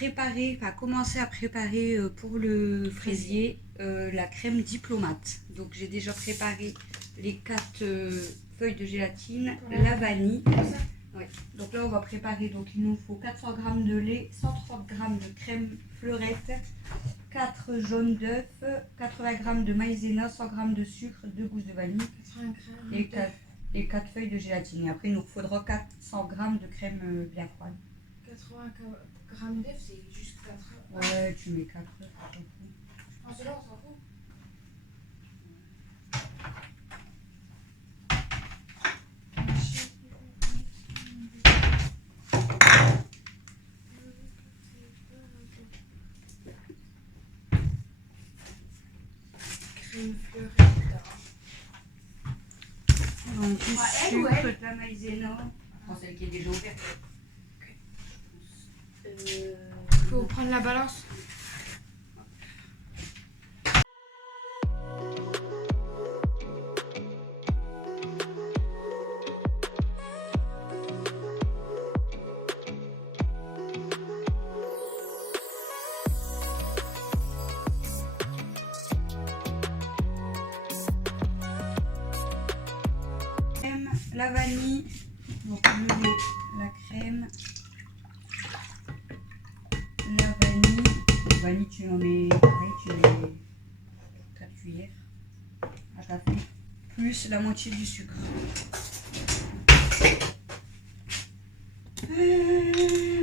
préparer, enfin commencer à préparer pour le fraisier la crème diplomate. Donc j'ai déjà préparé les 4 feuilles de gélatine, la vanille. Ouais. Donc là on va préparer, donc il nous faut 400 g de lait, 130 g de crème fleurette, 4 jaunes d'œufs, 80 g de maïzena, 100 g de sucre, 2 gousses de vanille et 4 feuilles de gélatine. Et après il nous faudra 400 g de crème bien froide. 80 g d'œufs, c'est juste 4. Ouais, tu mets 4 œufs, on s'en fout. Je pense que là, on s'en fout. Crème fleurette. Donc du sucre, de la maïzena. Bon, celle qui est déjà ouverte. Faut prendre la balance. La vanille, donc le lait, la crème, la vanille. La vanille, tu en mets pareil, tu mets 4 cuillères à café, plus la moitié du sucre.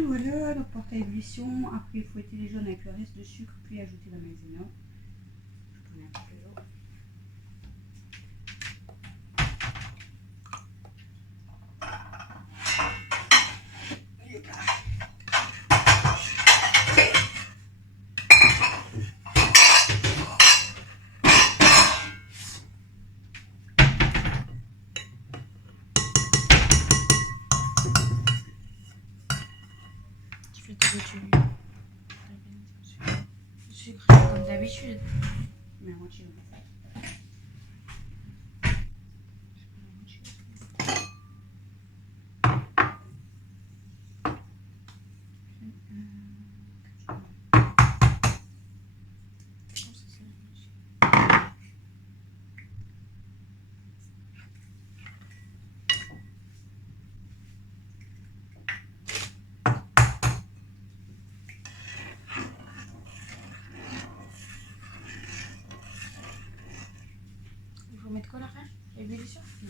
Voilà, donc porte à ébullition. Après, fouetter les jaunes avec le reste de sucre, puis ajouter la maïzena. Je mets un peu d'eau. Tu fais tout ce que tu veux. Le sucre, comme d'habitude. Mais à moitié. Il faut mettre quoi là, frère? Ébullition? Ouais.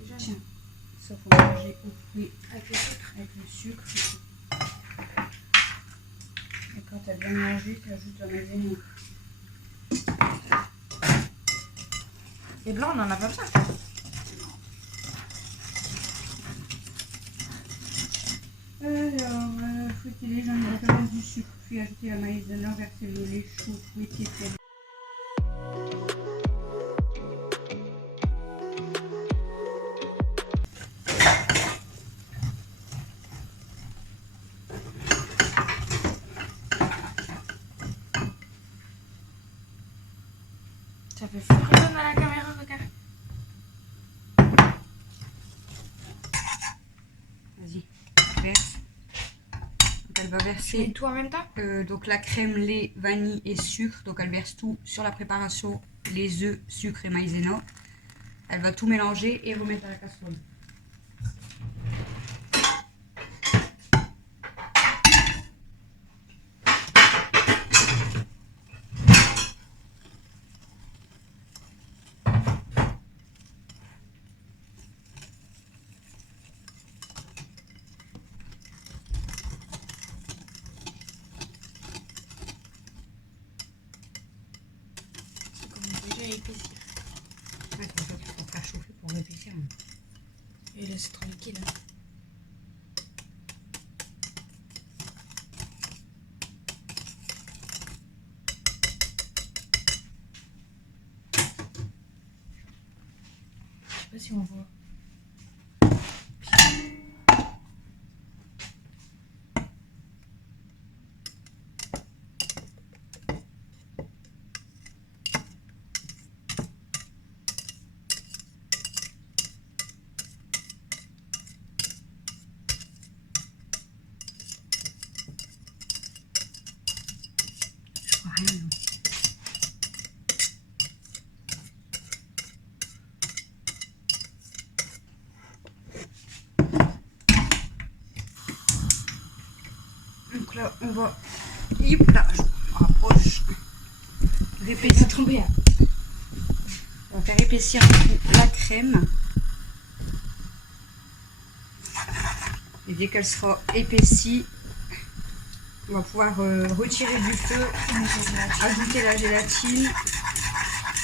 Déjà, Tiens, ça faut mélanger au fruit avec le sucre. avec le sucre. Et quand tu as bien mélangé, tu ajoutes la maïzena. Et blanc, on en a pas besoin. Alors, fouetter les jaunes avec le reste du sucre, puis ajouter la maïzena, verser le lait chaud, fouetter très bien. Ça fait fleurir dans la caméra, regarde. Vas-y, verse. Donc elle va Tu mets verser tout en même temps? donc la crème, lait, vanille et sucre. Donc elle verse tout sur la préparation, les œufs, sucre et maïzena. Elle va tout mélanger et remettre dans la casserole. C'est comme déjà épaissi. Ouais, c'est pour ça qu'il faut faire chauffer pour réfléchir. Et là, c'est trop liquide. Hein. Je sais pas si on voit. Rien. Donc là, on va... Hop là, je rapproche. Épaissir tremper. On va faire épaissir un peu la crème. Et dès qu'elle sera épaissie, on va pouvoir retirer du feu, ajouter la gélatine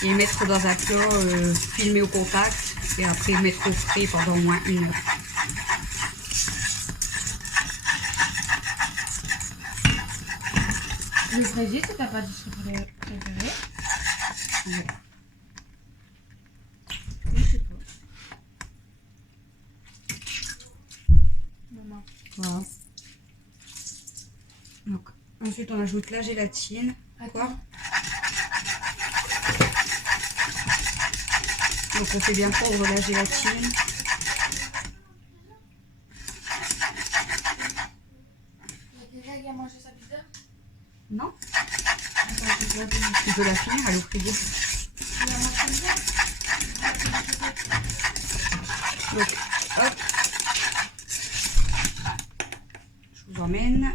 et mettre dans un plat, filmer au contact et après mettre au frais pendant au moins 1 heure. Le fraisier, c'est ta pâtisserie préférée? Ouais. Je sais pas. Maman. Voilà. Donc, ensuite, on ajoute la gélatine. Quoi? Donc, on fait bien fondre la gélatine. Déjà, il a mangé sa pizza? Non? Attends, je dois dire. Tu peux la finir, elle est au frigo. Il a mangé sa pizza? Donc, hop. Je vous emmène.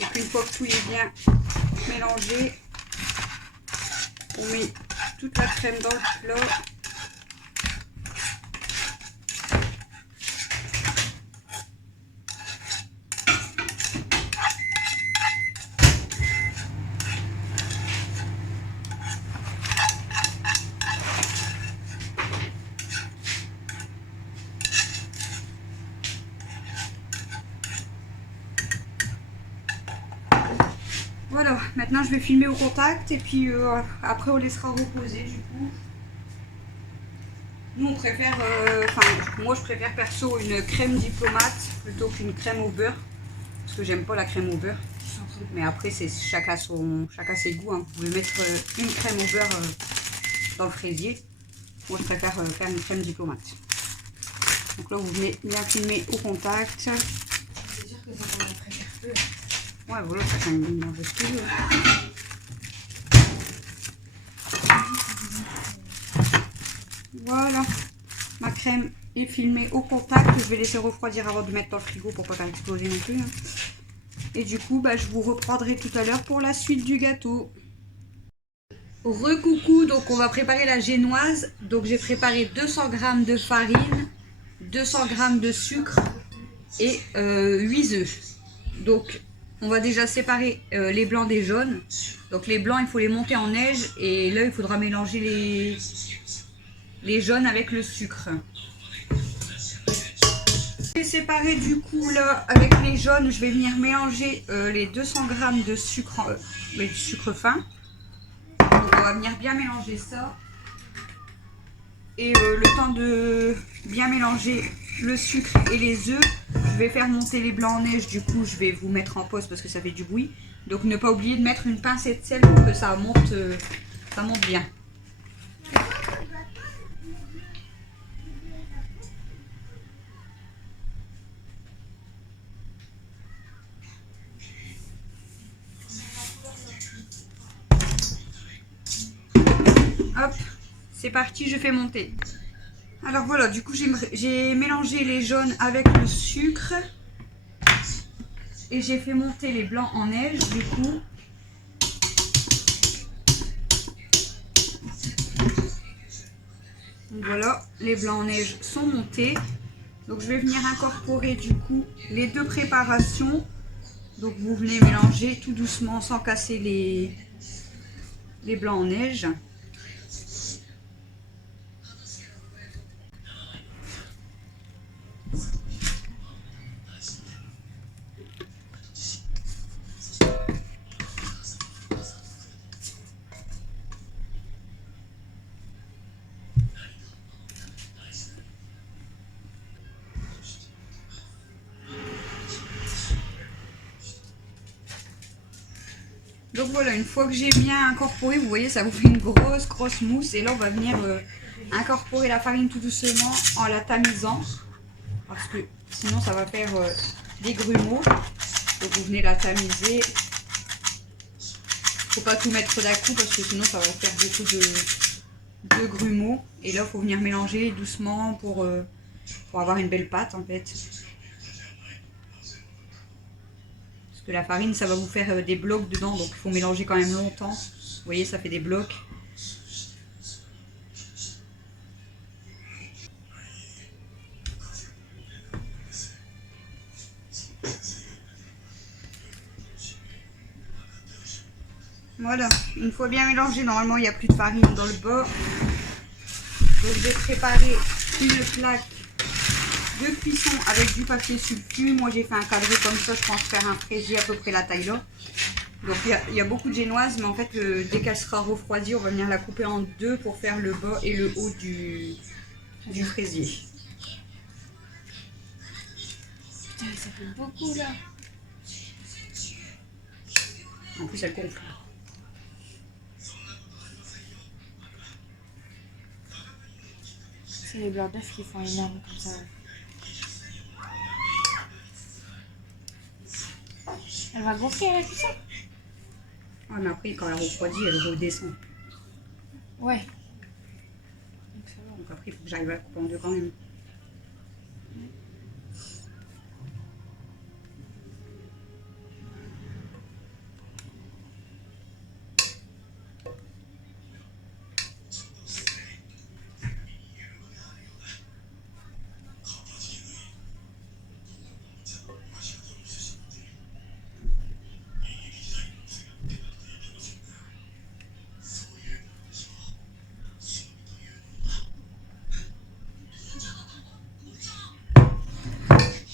Et puis une fois que tout est bien mélangé, on met toute la crème dans le plat. Voilà, maintenant je vais filmer au contact et puis après on laissera reposer du coup. Nous on préfère, moi je préfère perso une crème diplomate plutôt qu'une crème au beurre. Parce que j'aime pas la crème au beurre. Mais après c'est chacun ses goûts. Hein. Vous pouvez mettre une crème au beurre dans le fraisier. Moi je préfère faire une crème diplomate. Donc là vous venez bien filmer au contact. C'est sûr que ça va préfère peu. Ouais, voilà, ça fait une investir. Voilà, ma crème est filmée au contact. Je vais laisser refroidir avant de mettre dans le frigo pour pas faire exploser non plus. Et du coup, je vous reprendrai tout à l'heure pour la suite du gâteau. Recoucou, donc on va préparer la génoise. Donc j'ai préparé 200 g de farine, 200 g de sucre et 8 œufs. Donc on va déjà séparer les blancs des jaunes. Donc les blancs, il faut les monter en neige et là, il faudra mélanger les jaunes avec le sucre. J'ai séparé du coup là avec les jaunes, je vais venir mélanger les 200 g de sucre, du sucre fin. Donc on va venir bien mélanger ça. Et le temps de bien mélanger le sucre et les œufs, je vais faire monter les blancs en neige. Du coup, je vais vous mettre en pause parce que ça fait du bruit. Donc ne pas oublier de mettre une pincée de sel pour que ça monte bien. Hop, c'est parti, je fais monter. Alors voilà, du coup j'ai mélangé les jaunes avec le sucre et j'ai fait monter les blancs en neige du coup. Donc voilà, les blancs en neige sont montés. Donc je vais venir incorporer du coup les deux préparations. Donc vous venez mélanger tout doucement sans casser les blancs en neige. Donc voilà, une fois que j'ai bien incorporé, vous voyez, ça vous fait une grosse mousse. Et là, on va venir incorporer la farine tout doucement en la tamisant. parce que sinon ça va faire des grumeaux. Donc vous venez la tamiser. Faut pas tout mettre d'un coup parce que sinon ça va faire beaucoup de grumeaux. Et là il faut venir mélanger doucement pour avoir une belle pâte en fait. Parce que la farine ça va vous faire des blocs dedans, donc il faut mélanger quand même longtemps. Vous voyez, ça fait des blocs. Voilà, une fois bien mélangé, normalement il n'y a plus de farine dans le bas. Donc j'ai préparé une plaque de cuisson avec du papier sulfu. Moi j'ai fait un cadré comme ça, je pense faire un fraisier à peu près la taille là. Donc il y a beaucoup de génoises, mais en fait dès qu'elle sera refroidie, on va venir la couper en deux pour faire le bas et le haut du fraisier. Putain, ça fait beaucoup là. En plus elle gonfle. C'est les blancs d'œufs qui font énorme comme ça. Elle va gonfler avec tout ça. Ah, mais après quand elle refroidit, elle redescend. Ouais. Donc après il faut que j'arrive à la couper en deux quand même.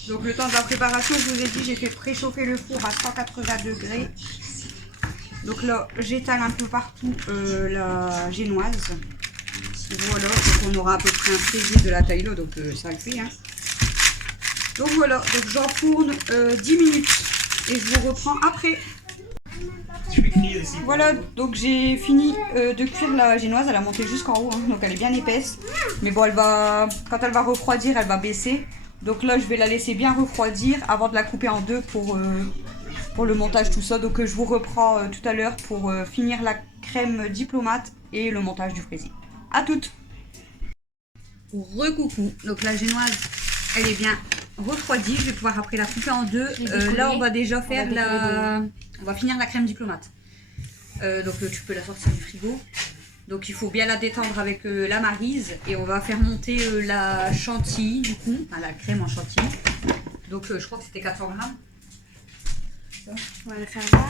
Donc le temps de la préparation, je vous ai dit, j'ai fait préchauffer le four à 180 degrés. Donc là, j'étale un peu partout la génoise. Voilà, donc on aura à peu près un fraisier de la taille là, donc ça le fait. Hein. Donc voilà, donc j'enfourne 10 minutes et je vous reprends après. Voilà, donc j'ai fini de cuire la génoise, elle a monté jusqu'en haut, hein, donc elle est bien épaisse. Mais bon, quand elle va refroidir, elle va baisser. Donc là, je vais la laisser bien refroidir avant de la couper en deux pour le montage, tout ça. Donc je vous reprends tout à l'heure pour finir la crème diplomate et le montage du fraisier. À toutes. Recoucou. Donc la génoise, elle est bien refroidie. Je vais pouvoir après la couper en deux. Là, on va déjà faire on va finir la crème diplomate. Donc tu peux la sortir du frigo. Donc il faut bien la détendre avec la maryse et on va faire monter la chantilly du coup, enfin, la crème en chantilly. Donc je crois que c'était 400 grammes. Ça. On va la faire là.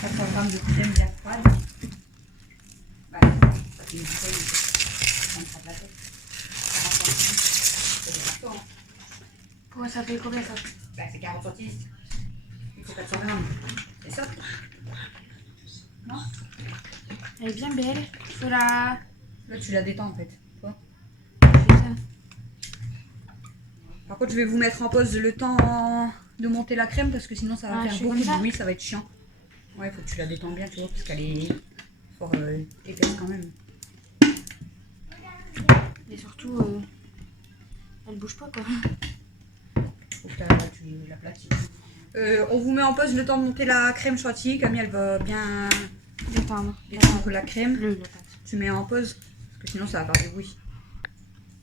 400 grammes de crème bien froide. Bah, ça fait une bouteille. Ça me prend la tête. 40 centimes. C'est des râteaux, Pourquoi ça fait combien ça? Bah, c'est 40 centimes. Il faut 400 grammes. C'est ça? Non? Elle est bien belle. Il faut la... Là, tu la détends en fait. Toi. C'est ça. Par contre, je vais vous mettre en pause le temps de monter la crème parce que sinon ça va faire beaucoup de bruit, ça va être chiant. Ouais, il faut que tu la détends bien, tu vois, parce qu'elle est fort épaisse quand même. Et surtout, elle bouge pas quoi. Faut que tu l'aplatisses. On vous met en pause le temps de monter la crème chantilly. Camille, elle va bien Détendre la crème. Tu mets en pause parce que sinon ça va faire du bruit.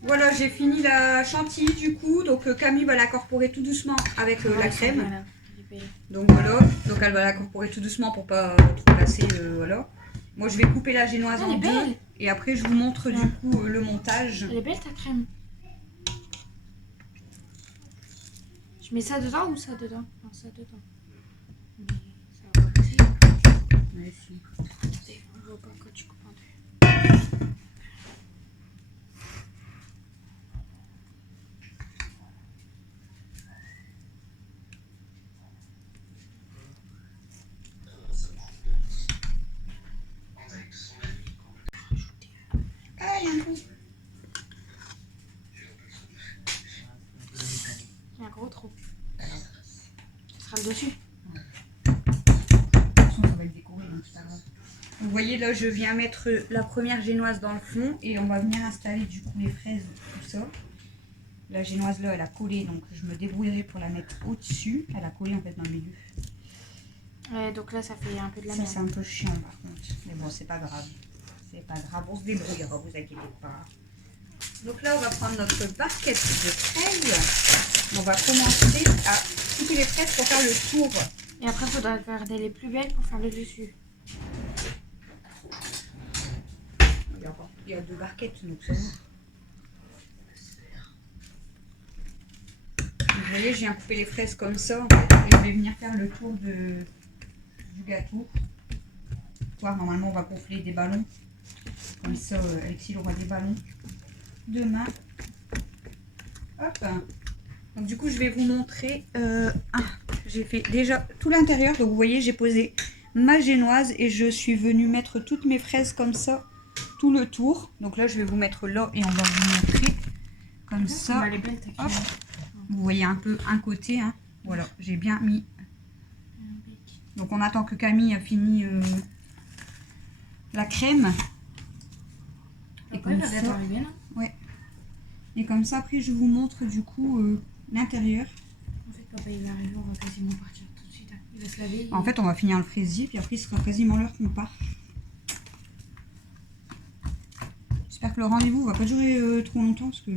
Voilà, j'ai fini la chantilly du coup. Donc Camille va l'incorporer tout doucement avec la crème. Donc voilà, donc elle va l'incorporer tout doucement pour pas trop casser. Voilà. Moi je vais couper la génoise en deux et après je vous montre du coup le montage. Elle est belle ta crème. Je mets ça dedans ou ça dedans? Non, ça dedans. Mais ça va pas passer. Ouais, si. On voit pas quand tu coupes en deux. Ah, il y a un trou. Il y a un gros trou. Ce sera le dessus. Vous voyez là, je viens mettre la première génoise dans le fond et on va venir installer du coup les fraises, tout ça. La génoise là, elle a collé, donc je me débrouillerai pour la mettre au-dessus. Elle a collé en fait dans le milieu. Ouais, donc là, ça fait un peu de la Ça, merde. c'est un peu chiant par contre. Mais bon, c'est pas grave. C'est pas grave, on se débrouillera, vous inquiétez pas. Donc là, on va prendre notre barquette de fraises. On va commencer à couper les fraises pour faire le tour. Et après, il faudra garder les plus belles pour faire le dessus. Il y a 2 barquettes, donc ça va. Vous voyez, je viens couper les fraises comme ça. En fait, et je vais venir faire le tour du gâteau. Normalement, on va gonfler des ballons. Comme ça, Alexis aura des ballons demain. Hop. Donc du coup, je vais vous montrer. J'ai fait déjà tout l'intérieur. Donc vous voyez, j'ai posé ma génoise et je suis venue mettre toutes mes fraises comme ça, tout le tour. Donc là, je vais vous mettre là et on va vous montrer comme ça. Hop. Vous voyez un peu un côté. Hein. Voilà, j'ai bien mis. Donc on attend que Camille a fini la crème. Et comme ça, ouais. Et comme ça, après, je vous montre du coup l'intérieur. En fait, papa, il est arrivé, on va quasiment partir tout de suite. Hein. Il va se laver. En fait, on va finir le fraisier, puis après, il sera quasiment l'heure qu'on part. J'espère que le rendez-vous va pas durer trop longtemps, parce que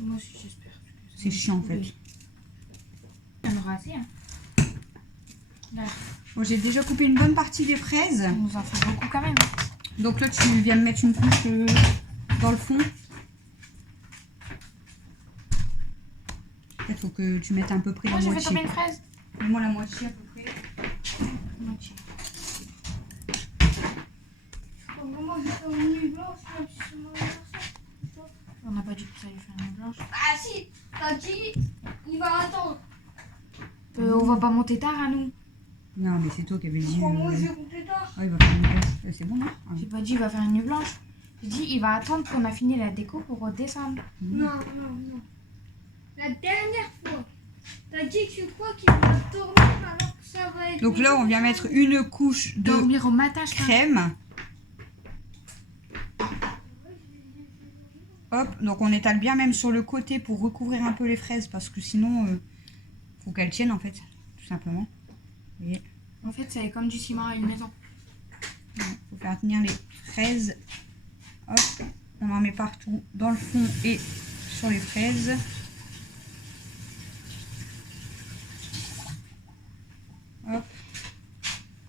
moi aussi, j'espère. c'est chiant, en fait. Il y en aura assez, hein. Là. Bon, j'ai déjà coupé une bonne partie des fraises. On nous en fait beaucoup quand même. Donc là, tu viens de mettre une couche dans le fond. Peut-être faut que tu mettes à peu près la moitié. Moi, j'ai fait combien de fraises? Moi, la moitié à peu près. Moitié. On n'a pas dit que ça allait faire une nuit blanche. Ah si, t'as dit, il va attendre. On va pas monter tard à nous. Non, mais c'est toi qui avais dit. Moi, je vais compter tard. Ah, il va faire une blanche. C'est bon, non? J'ai pas dit il va faire une nuit blanche. J'ai dit il va attendre qu'on a fini la déco pour redescendre. Non. La dernière fois, t'as dit que tu crois qu'il va dormir alors que ça va être... Donc là, on vient mettre une couche de Dormir au matin, je pense. crème. Hop, donc on étale bien même sur le côté pour recouvrir un peu les fraises parce que sinon, faut qu'elles tiennent en fait, tout simplement. Et En fait, c'est comme du ciment à une maison. faut faire tenir les fraises. Hop, on en met partout dans le fond et sur les fraises. Hop,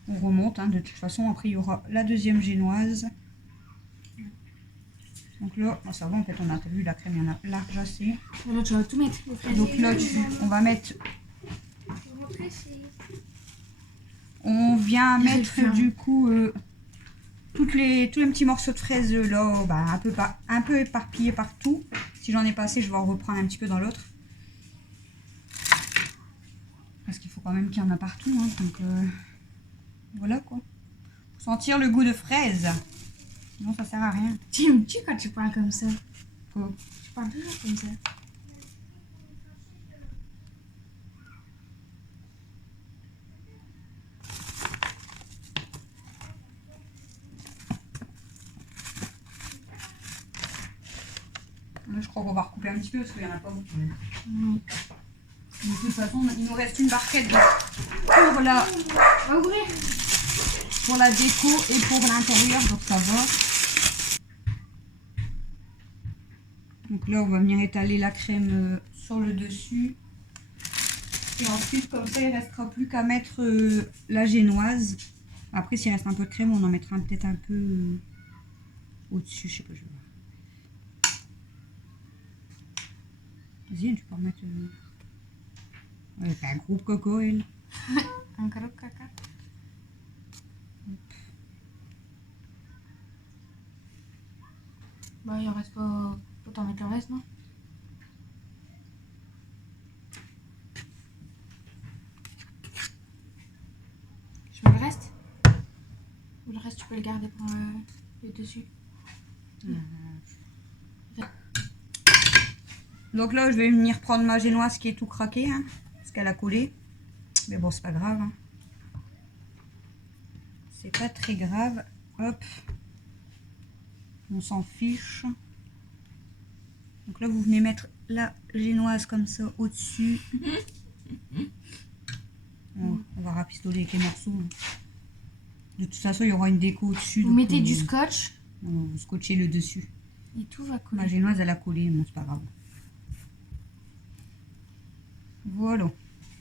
on remonte. Hein, de toute façon, après il y aura la deuxième génoise. Donc là, bon, ça va en fait, on a vu la crème, il y en a large assez. Là, tu vas tout mettre. Donc là, on va mettre. On vient mettre du coup tous les petits morceaux de fraises là, bah, un peu éparpillés partout. Si j'en ai pas assez, je vais en reprendre un petit peu dans l'autre. Parce qu'il faut quand même qu'il y en a partout. Hein, donc voilà quoi. Faut sentir le goût de fraise. Non, ça sert à rien. Tu me tues quand tu parles comme ça. Quoi? Tu parles toujours comme ça. Là, je crois qu'on va recouper un petit peu parce qu'il n'y en a pas beaucoup. De toute façon, il nous reste une barquette pour la déco et pour l'intérieur, donc ça va. Donc là, on va venir étaler la crème sur le dessus. Et ensuite, comme ça, il ne restera plus qu'à mettre la génoise. Après, s'il reste un peu de crème, on en mettra peut-être un peu au-dessus. Je sais pas, je vais voir. Vas-y, tu peux remettre... Ouais, c'est un gros coco, elle. Un gros caca. Bah, il en reste pas. Faut t'en mettre le reste, non? Je mets le reste? Ou le reste, tu peux le garder pour le dessus? Donc là, je vais venir prendre ma génoise qui est tout craquée, hein, parce qu'elle a collé. Mais bon, c'est pas grave. Hein. C'est pas très grave. Hop. On s'en fiche. Donc là, vous venez mettre la génoise comme ça au-dessus. On va rapistoler avec les morceaux. De toute façon, il y aura une déco au-dessus. Vous mettez du scotch. Vous scotchez le dessus. Et tout va coller. Ma génoise, elle a collé, bon, c'est pas grave. Voilà.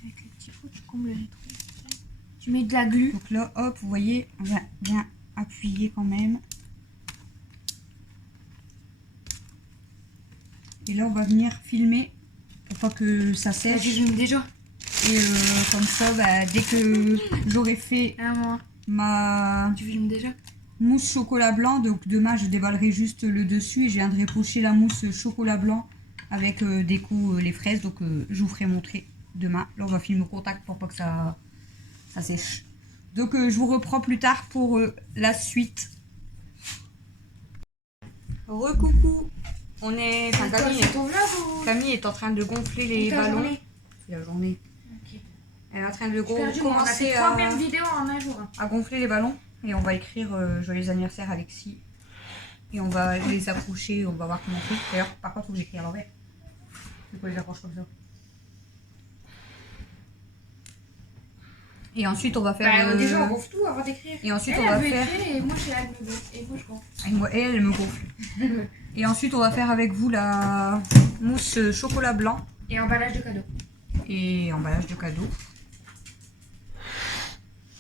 Avec les petits trous, tu combles les trous. Tu mets de la glu. Donc là, hop, vous voyez, on va bien appuyer quand même. Et là, on va venir filmer pour pas que ça Là, sèche. je filme déjà. Et comme ça, bah, dès que j'aurai fait Moi. ma Tu filmes déjà. mousse chocolat blanc, donc demain, je déballerai juste le dessus et je viendrai pocher la mousse chocolat blanc avec des coups les fraises. Donc, je vous ferai montrer demain. Là, on va filmer au contact pour pas que ça sèche. Donc, je vous reprends plus tard pour la suite. Recoucou. On est... Enfin, Camille est en train de gonfler les ballons. C'est la journée. Ok. Elle est en train de commencer On a fait 3 mêmes vidéos en un jour. à gonfler les ballons. Et on va écrire joyeux anniversaire Alexis. Et on va les accrocher, on va voir comment on fait. D'ailleurs, par contre, il faut que j'écris à l'envers. C'est quoi les accroches comme ça? Et ensuite, on va faire... Déjà, on gonfle tout avant d'écrire. Et ensuite, Elle, on va veut faire... écrire et moi, elle me gonfle. Et moi, je gonfle. Et elle me gonfle. Et ensuite, on va faire avec vous la mousse chocolat blanc. Et emballage de cadeaux. Et emballage de cadeaux.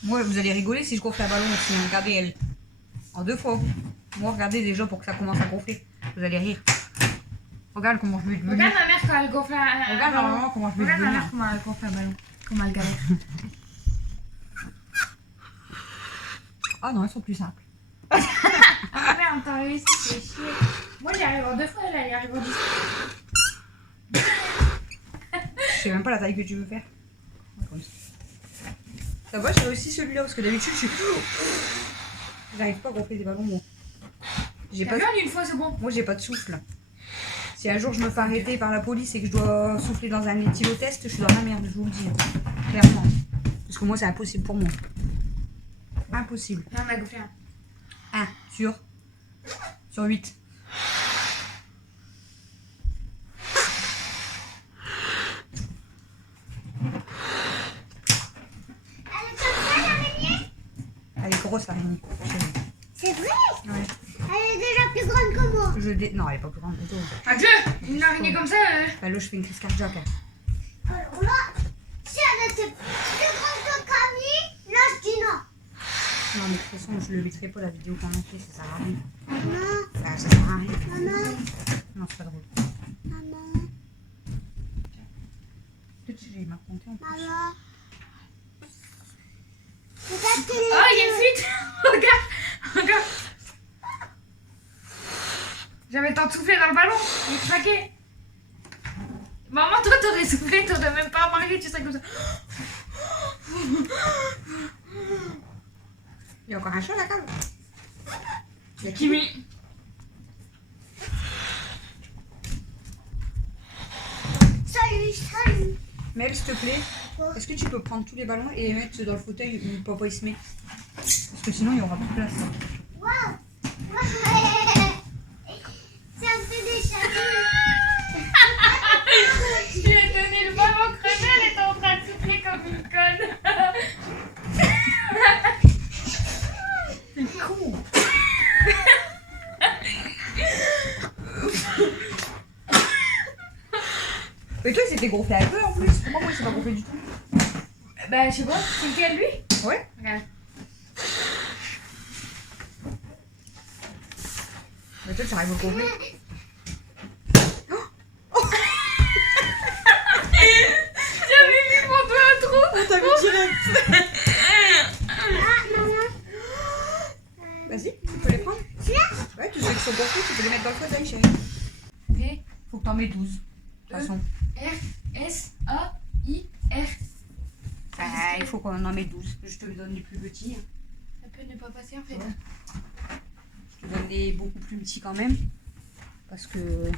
Moi, vous allez rigoler si je gonfle un ballon aussi. Hein. Regardez elle. En 2 fois. Moi, regardez déjà pour que ça commence à gonfler. Vous allez rire. Regarde comment je me Regarde ma mère quand elle gonfle un Regarde ballon. normalement comment je me Regarde ma mère comment elle gonfle un ballon. Comment elle galère. Ah non, elles sont plus simples. Ah merde, t'as réussi, c'est chier. Moi, j'y arrive en 2 fois, elle y arrive en 10 fois. Je sais même pas la taille que tu veux faire. Ouais, comme ça. Ça va, j'ai réussi celui-là parce que d'habitude, j'arrive pas à gonfler des ballons, moi. J'ai pas... Une fois, c'est bon. Moi, j'ai pas de souffle. Si un jour je me fais arrêter par la police et que je dois souffler dans un éthylotest, je suis dans la merde, je vous le dis. Clairement. Parce que moi, c'est impossible pour moi. Impossible. Là, on a gonflé un. 1 sur 8. Elle est grosse, l'araignée. C'est vrai? Ouais. Elle est déjà plus grande que moi. Non, elle est pas plus grande que toi. Adieu. Une araignée comme ça. Bah, là, je fais une crise cardiaque. Alors là, si elle était plus grande que Camille, là je dis non. Non, mais de toute façon, je le mettrai pas la vidéo qu'on a fait, ça sert à rien. Maman, Ça sert à rien. maman, Non, c'est pas drôle. maman, Peut-être que j'ai ma compté en plus. maman. Peut-être que Oh, il y a une fuite. Regarde. Regarde. J'avais tant de souffler dans le ballon. Il craquait. Maman, toi, t'aurais soufflé, t'aurais même pas remarqué, tu serais comme ça. Il y a encore un chat, la cave. Il y a Kimi. salut. Mel, s'il te plaît, est-ce que tu peux prendre tous les ballons et les mettre dans le fauteuil où papa il se met? Parce que sinon, il n'y aura plus de place. Waouh. C'est un peu déchargé. Je lui ai donné le ballon crevé, elle était en train de souffler comme une conne. C'est con. Mais toi, il s'était gonflé un peu en plus. Pourquoi moi, il s'est pas gonflé du tout? Bah, je sais pas, c'est lequel lui? Ouais. Regarde. Mais toi, tu arrives au gonfler. J'avais mis mon doigt trop. On t'a vu direct. Ah, maman. Vas-y, tu peux les prendre. Ouais, tu sais qu'ils sont gonflés, tu peux les mettre dans le fauteuil, chérie. V, Faut que t'en mets 12. De toute façon. R, S, A, I, R. Il faut qu'on en mette 12. Je te donne les plus petits. Ça peut ne pas passer en fait. Ouais. Je te donne des beaucoup plus petits quand même. Parce que...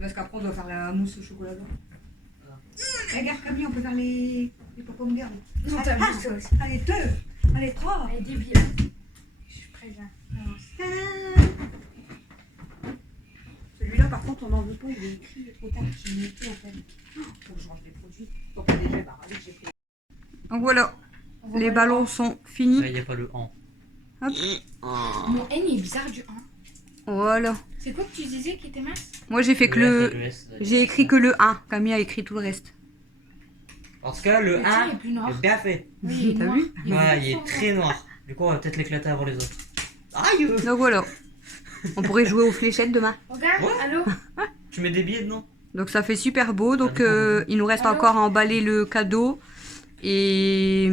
Parce qu'après, on doit faire la mousse au chocolat blanc. Regarde, Camille, on peut faire les pop-corn girls. Non, t'as vu ça aussi. Allez, 2, allez, 3. Elle est débile. Je suis préviens. Celui-là, par contre, on n'en veut pas. Il est écrit trop tard qu'il est écrit en fait. Faut que je range les produits. Donc, il y a déjà barré que j'ai pris. Donc voilà, les ballons sont finis. Il n'y a pas le en. Hop. Mon N il est bizarre du 1. Voilà. C'est quoi que tu disais qui était mince? Moi, j'ai fait que le. J'ai écrit que le 1. Camille a écrit tout le reste. En tout cas, le Le tien 1 est plus noir. est bien fait. Oui, il est T'as noir. vu? Ouais, il est très noir. Du coup, on va peut-être l'éclater avant les autres. Aïe! Donc voilà. On pourrait jouer aux fléchettes demain. Regarde, Ouais. allô? Tu mets des billets dedans? Donc ça fait super beau. Donc il nous reste Alors encore à emballer le cadeau. Et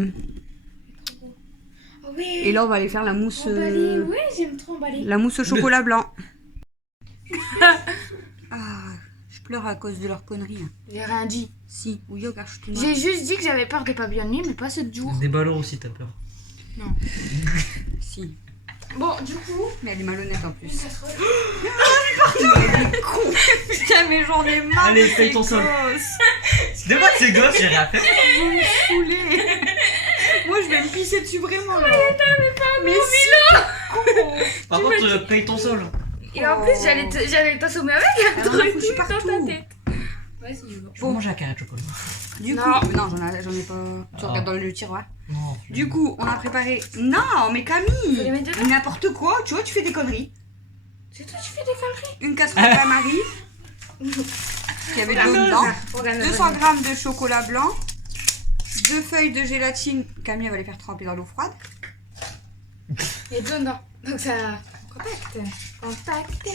Oh oui. là, on va aller faire la mousse. Emballer. Oui, j'aime trop emballer. La mousse au chocolat blanc. Ah, je pleure à cause de leurs conneries. Hein. J'ai rien dit. Si, oui, regarde, je suis tout noir. J'ai juste dit que j'avais peur des papillons de nuit, mais pas ceux de jour. Des ballons aussi, t'as peur. Si. Bon, du coup, Mais elle est malhonnête en une plus. casserole. Putain, mais j'en ai marre. Allez, de fais ces ton sol. gosses. C'est pas de ces gosses, j'ai rien fait. Vous me saoulez. Moi, je vais me pisser dessus vraiment là. Mais si. Par contre, paye ton sol. Et en plus, j'allais t'assommer avec un Elle en a truc foutu dans partout. ta tête. Vas-y, va. Je vais manger un carré de chocolat. Du Non. coup, non, j'en ai pas. Tu Ah. regardes dans le tiroir. Non. Du coup, on a préparé. Non, mais Faut les Camille, mettre dedans. n'importe quoi. Tu vois, tu fais des conneries. C'est toi, tu fais des conneries. Une casserole à Marie. Qui avait de l'eau dedans. 200 g de chocolat blanc. 2 feuilles de gélatine. Camille va les faire tremper dans l'eau froide. Et dedans. Donc ça. Contact.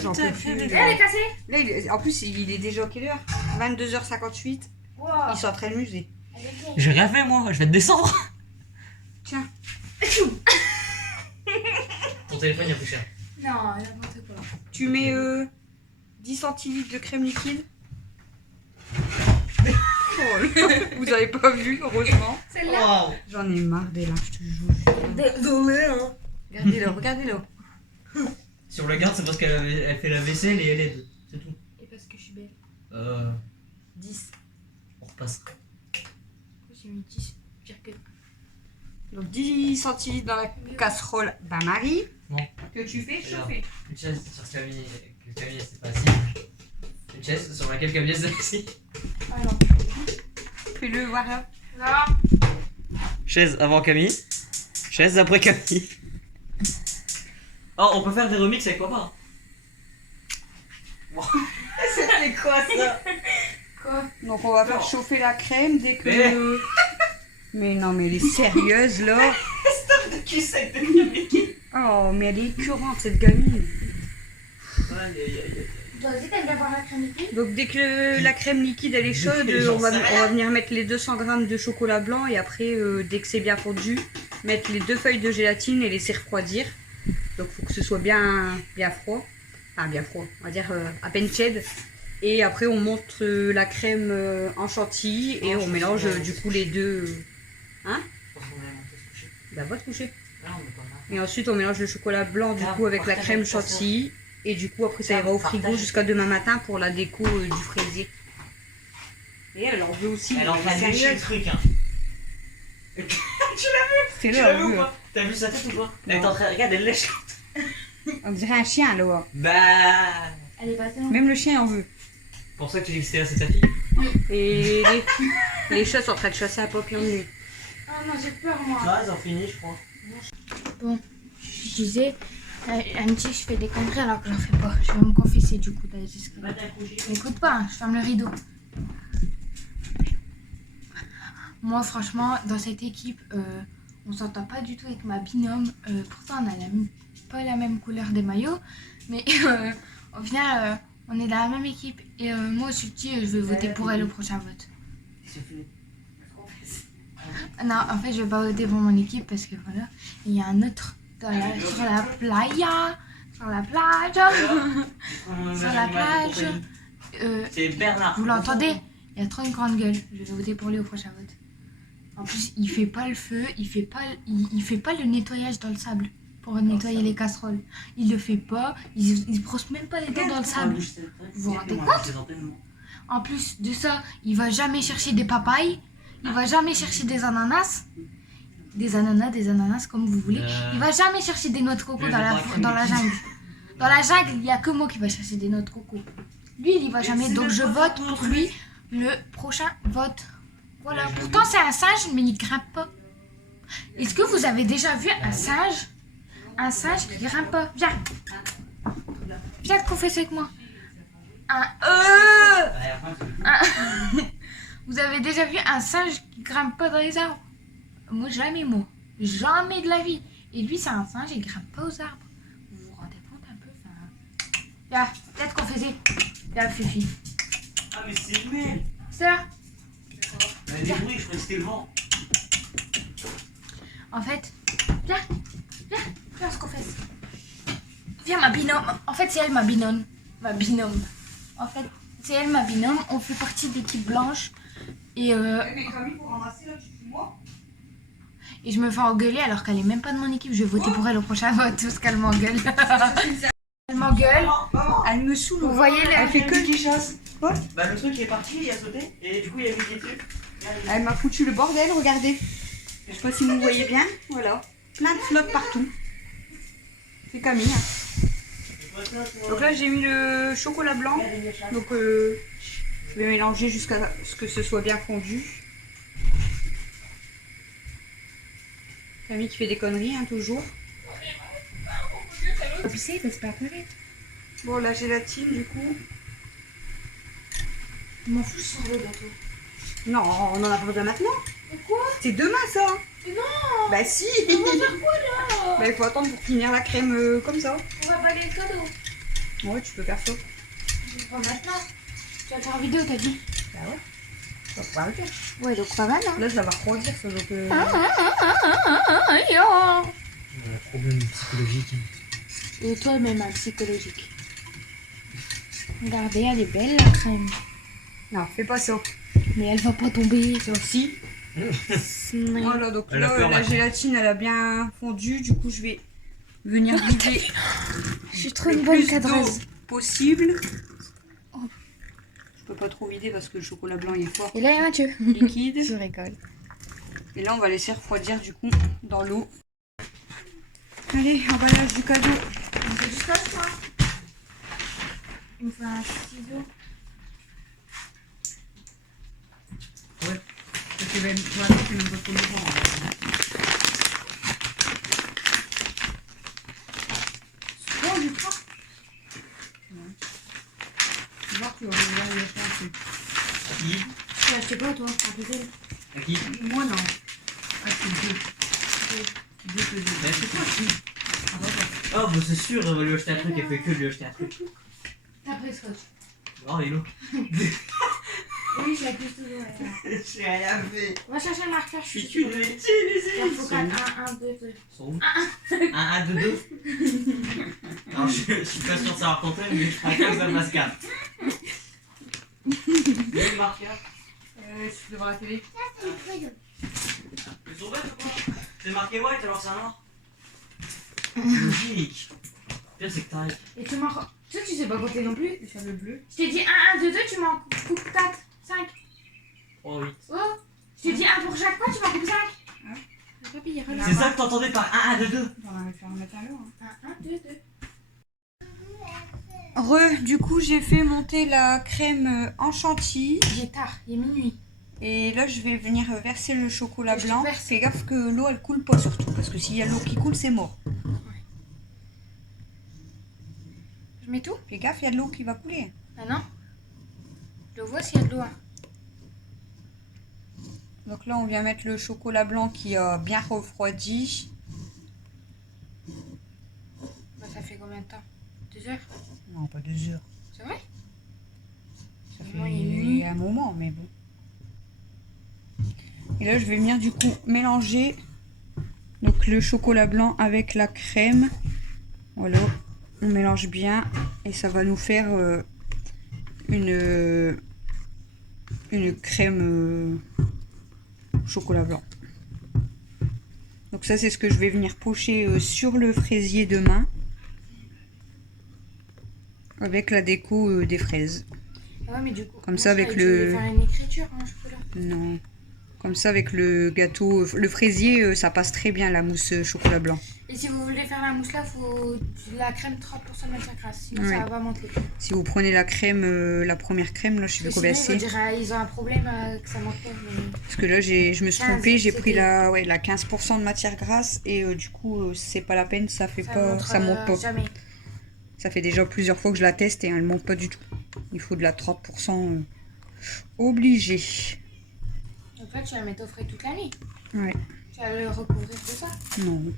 J'en peux plus. Elle est cassée. Là, en plus, il est déjà quelle heure 22h58. Wow. Ils sont en train de muser. J'ai rien fait, moi. Je vais te descendre. Tiens. Ton téléphone, il a plus cher. Non, n'importe quoi. Tu mets 10 centilitres de crème liquide. Oh, vous avez pas vu, heureusement. Celle-là. Wow. J'en ai marre des là, je te jure. Désolé, hein. Regardez-le, regardez-le. Si on la garde, c'est parce qu'elle fait la vaisselle et elle aide. C'est tout. Et parce que je suis belle. 10. On repasse. J'ai mis 10. Pire que. Donc 10 centilitres dans la casserole bain-marie. Non. Que tu fais Regarde. chauffer. Une chaise sur Camille c'est pas assis. Une chaise sur laquelle Camille s'est assis. Ah non. Fais-le voir là. Non. Chaise avant Camille. Chaise après Camille. Oh, on peut faire des remixes avec papa. C'était quoi ça? Quoi? Donc on va faire chauffer la crème dès que... Mais- Mais non, mais elle est sérieuse là. Stop de cul sec de Camille. Oh, mais elle est écœurante cette gamine. Toi aussi, t'aimes bien boire la crème liquide? Donc dès que la crème liquide elle est chaude, J'en on va sais rien. venir mettre les 200 g de chocolat blanc et après dès que c'est bien fondu, mettre les 2 feuilles de gélatine et laisser refroidir. Donc faut que ce soit bien froid. Enfin bien froid, on va dire à peine tiède. Et après on monte la crème en chantilly et on mélange du coup les deux. Hein? Bah va te coucher. Et ensuite on mélange le chocolat blanc du coup avec la crème chantilly. Et du coup après ça ira au frigo jusqu'à demain matin pour la déco du fraisier. Et elle en veut aussi. Elle est en train de lécher le truc, hein. C'est Tu là, l'as elle vu ou veut. pas? T'as vu sa tête ou pas? Elle est en train, regarde, elle lèche. On dirait un chien là. Bah. Elle est passée, non? Même le chien en veut. Pour ça que tu dis que c'était là, c'est ta fille. Et les chats sont en train de chasser un papillon de nuit. Ah non, j'ai peur, moi. Ah, ils ont fini, je crois. Je disais, elle me dit que je fais des conneries alors que j'en fais pas. Je vais me confesser du coup. M'écoute pas, hein, je ferme le rideau. Moi, franchement, dans cette équipe, on s'entend pas du tout avec ma binôme. Pourtant, on a pas la même couleur des maillots. Mais au final, on est dans la même équipe. Et moi, je suis je vais voter pour elle au prochain vote. Non, en fait, je vais pas voter pour mon équipe parce que voilà, il y a un autre sur la playa. Sur la plage. Sur la plage. C'est Bernard. Vous l'entendez? Il a trop une grande gueule. Je vais voter pour lui au prochain vote. En plus, il fait pas le feu, il fait pas le nettoyage dans le sable. pour nettoyer les casseroles. Il le fait pas, il brosse même pas les dents dans le sable. Vous vous rendez compte? En plus de ça, il va jamais chercher des papayes, il va jamais chercher des ananas, des ananas comme vous voulez. Il va jamais chercher des noix de coco dans la jungle. Dans la jungle, il y a que moi qui va chercher des noix de coco. Lui, il y va jamais, donc je vote pour lui le prochain vote. Voilà. Pourtant, c'est un singe, mais il grimpe pas. Est-ce que vous avez déjà vu un singe? Un singe qui grimpe pas. Viens. Viens te confesser avec moi. Vous avez déjà vu un singe qui grimpe pas dans les arbres? Moi, jamais, moi. Jamais de la vie. Et lui, c'est un singe, il grimpe pas aux arbres. Vous vous rendez compte un peu? Viens, viens te confesser. Viens, Fifi. Ah, mais c'est le mail. C'est là. Il y a des bruits, je crois que c'était le vent. En fait, viens, on se confesse. Viens, ma binôme. En fait, c'est elle, ma binôme. Ma binôme. En fait, c'est elle, ma binôme. On fait partie d'équipe blanche. Et et je me fais engueuler alors qu'elle est même pas de mon équipe. Je vais voter pour elle au prochain vote parce qu'elle m'engueule. Elle m'engueule. Elle me saoule. Vous voyez, Elle fait que qui chasse. Bah, le truc il est parti, il a sauté. Et du coup, il a mis des trucs. Elle m'a foutu le bordel, regardez. Je sais pas si vous voyez bien. Voilà. Plein de flotte partout. C'est Camille. Donc là, j'ai mis le chocolat blanc. Donc je vais mélanger jusqu'à ce que ce soit bien fondu. Camille qui fait des conneries, hein, toujours. Bon, la gélatine, du coup. Je m'en fous, je sors le gâteau. Non, on en a pas besoin maintenant. Pourquoi? C'est demain, ça. Mais non. Bah si. On va faire quoi là? Bah il faut attendre pour finir la crème comme ça. On va balayer le cadeau. Ouais, tu peux faire ça. Pas maintenant. Tu vas le faire en vidéo, t'as dit? Bah ouais. Donc, pas le faire. Ouais, donc pas mal, hein. Là, je la vais refroidir, ça, donc... Problème psychologique. Et toi-même, un psychologique. Regardez, elle est belle la crème. Non, fais pas ça. Mais elle va pas tomber. Ça aussi. Voilà, donc Elle a là, peur, la maintenant. gélatine, elle a bien fondu. Du coup, je vais venir vider Je suis trop le une bonne plus cadreuse. d'eau possible. Oh. Je peux pas trop vider parce que le chocolat blanc, il est fort Et là, il y a Mathieu. liquide. Je rigole. Et là, on va laisser refroidir, du coup, dans l'eau. Allez, emballage du cadeau. On fait du scotch, quoi. Il me faut un ciseau. Parce que même, pour l'instant, c'est même pas trop longtemps, hein. Oh, du crois. Tu vas voir, tu vas voir les acheter un truc. Qui? Tu l'as acheté quoi, toi? Un puzzle? À qui? Moi, non. Ah, c'est deux. Deux que j'ai. Bah, c'est toi qui? Ah, bah, ouais. Oh, bah, c'est sûr, elle va lui acheter un truc, elle fait que lui acheter un truc. T'as pris le scotch. Oh, Hello. Oui, je l'ai plus toujours. J'ai rien fait. On va chercher le marqueur. Je suis qu'une bêtise, Il faut 1, 2, 2. Sont où? 1, 2, 2. Alors, je suis pas sûr de savoir compter, mais je crois que ça passe 4. Le marqueur. Je suis devant la télé. Ils sont bêtes ou quoi? C'est marqué white alors c'est un noir. Logique. Le pire c'est que t'arrives. Et tu m'en. Toi, tu sais pas compter non plus. Je fais le bleu. Je t'ai dit 1, 2, 2, tu m'en coupes 4, 5. 3, 8. Oh, je t'ai dit 1 pour chaque fois, tu m'en coupes 5. Papy, il y a pas C'est ça que t'entendais par 1, 1, 2, 2. On va faire mettre à l'eau. 1, 2, 2. Du coup, j'ai fait monter la crème en chantilly. Il est tard, il est minuit. Et là, je vais venir verser le chocolat Et je blanc. te verse. Fais gaffe que l'eau, elle coule pas surtout. Parce que s'il y a l'eau qui coule, c'est mort. Je mets tout? Fais gaffe, il y a de l'eau qui va couler. Ah non? Je le vois s'il y a de l'eau. Hein. Donc là, on vient mettre le chocolat blanc qui a bien refroidi. Bah, ça fait combien de temps? 2 heures? Non, pas 2 heures. C'est vrai? Ça Moi, il est minuit. fait un moment, mais bon. Et là, je vais venir du coup mélanger donc le chocolat blanc avec la crème. Voilà, on mélange bien et ça va nous faire une crème chocolat blanc. Donc ça, c'est ce que je vais venir pocher sur le fraisier demain. Avec la déco des fraises. Ouais, mais du coup, Comme ça, avec tu voulais le... faire une écriture, hein, chocolat. Non. Comme ça, avec le gâteau... Le fraisier, ça passe très bien, la mousse chocolat blanc. Et si vous voulez faire la mousse là, faut de la crème 30% de matière grasse. Sinon, Ouais. ça va pas monter. Si vous prenez la crème, la première crème, là, je sais pas combien c'est. Ils ont un problème que ça monte pas. Parce que là, je me suis 15, trompée, j'ai pris c'était- la 15% de matière grasse. Et du coup, c'est pas la peine, ça fait pas... montre, Ça monte pas. Jamais. Ça fait déjà plusieurs fois que je la teste et elle monte pas du tout. Il faut de la 30% obligé. En fait, tu vas mettre au frais toute l'année. Ouais. Tu vas le recouvrir de ça. Non. Non,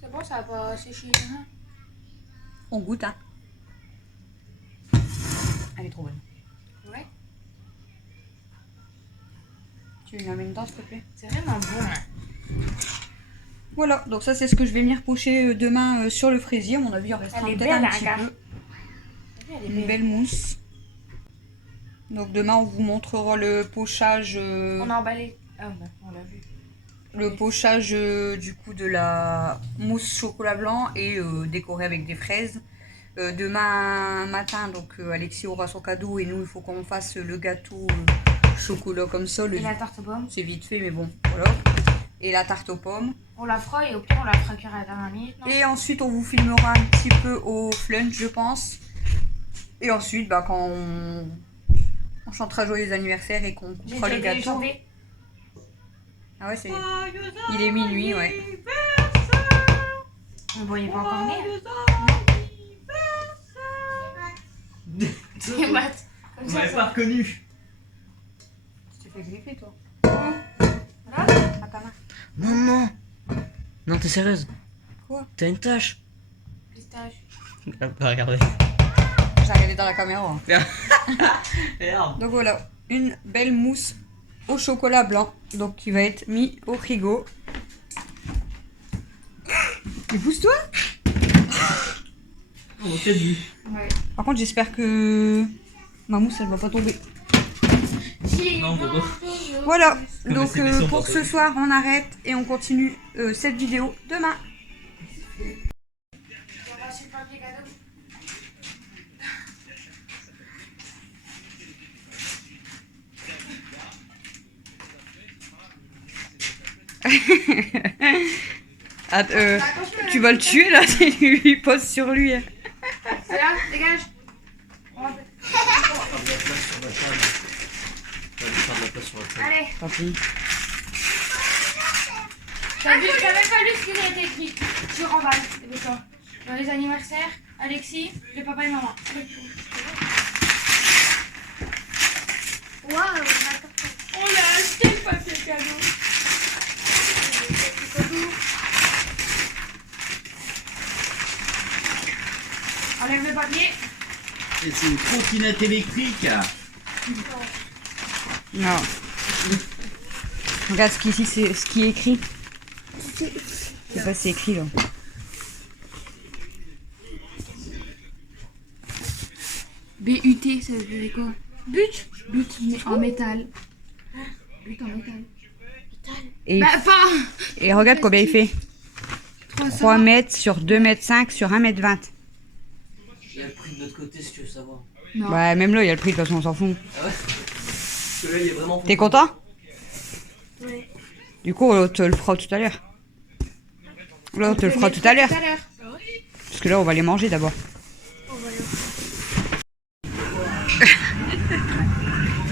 c'est bon, ça va pas sécher. Hein. On goûte, hein. Elle est trop bonne. Ouais, Tu veux une dedans, s'il te plaît? c'est vraiment bon. Hein. Voilà, donc ça c'est ce que je vais venir pocher demain sur le fraisier. À mon avis, il en restera Elle est peut-être un belle, petit hein, peu. Elle est Une belle. belle mousse. Donc demain, on vous montrera le pochage, On a emballé. Ah, bah, on l'a vu. le pochage du coup de la mousse chocolat blanc et décoré avec des fraises. Demain matin, donc Alexis aura son cadeau et nous, il faut qu'on fasse le gâteau chocolat comme ça. Et la tarte aux pommes. C'est vite fait, mais bon, voilà. Et la tarte aux pommes. On la fera et au pire, on la fera cuire à la dernière minute. Non Et ensuite, on vous filmera un petit peu au flunch, je pense. Et ensuite, bah, quand on chantera joyeux anniversaire et qu'on J'ai coupera les déjà gâteaux. chanté. Ah ouais, c'est... Il est minuit, ouais. Mais bon, il est pas encore né. Vous Et Matt, comme ça, m'avez ça pas va. reconnu. Tu t'es fait griffer, toi. Là À ta main. Non, non. Non, t'es sérieuse? Quoi? T'as une tache? Pistache. Ah, bah, regardez. J'ai regardé dans la caméra. Regarde. Donc voilà, une belle mousse au chocolat blanc. Donc qui va être mis au frigo. Mais pousse-toi! On a peut-être vu. Ouais. Par contre, j'espère que ma mousse, elle va pas tomber. Non, pourquoi? Voilà, Comme donc c'est méchant, pour par ce contre. soir, on arrête et on continue cette vidéo demain. On va sur le papier cadeau. Ah, tu vas le tuer là si tu lui poses sur lui. C'est là, dégage. Allez, Tant pis. t'as vu, t'as même pas lu ce qu'il a été écrit. Je remballe, c'est toi. Dans les anniversaires, Alexis, les papas et maman. Allez. Waouh, On a acheté le papier cadeau. Enlève le papier. Et c'est une trottinette électrique. Non. Regarde ce qui est écrit. Je sais pas si c'est écrit là. BUT, ça veut dire quoi? But? But, mais en métal. But en métal. Et, Bah, pas et regarde combien il fait. 300. 3 mètres sur 2 mètres 5 sur 1 mètre 20. Il y a le prix de l'autre côté si tu veux savoir. Non. Ouais, même là, il y a le prix, de toute façon, on s'en fout. Parce que là, il est vraiment. T'es content? Ouais. Du coup, on te le fera tout à l'heure. Là, on te le fera tout à l'heure. Parce que là, on va les manger d'abord. On va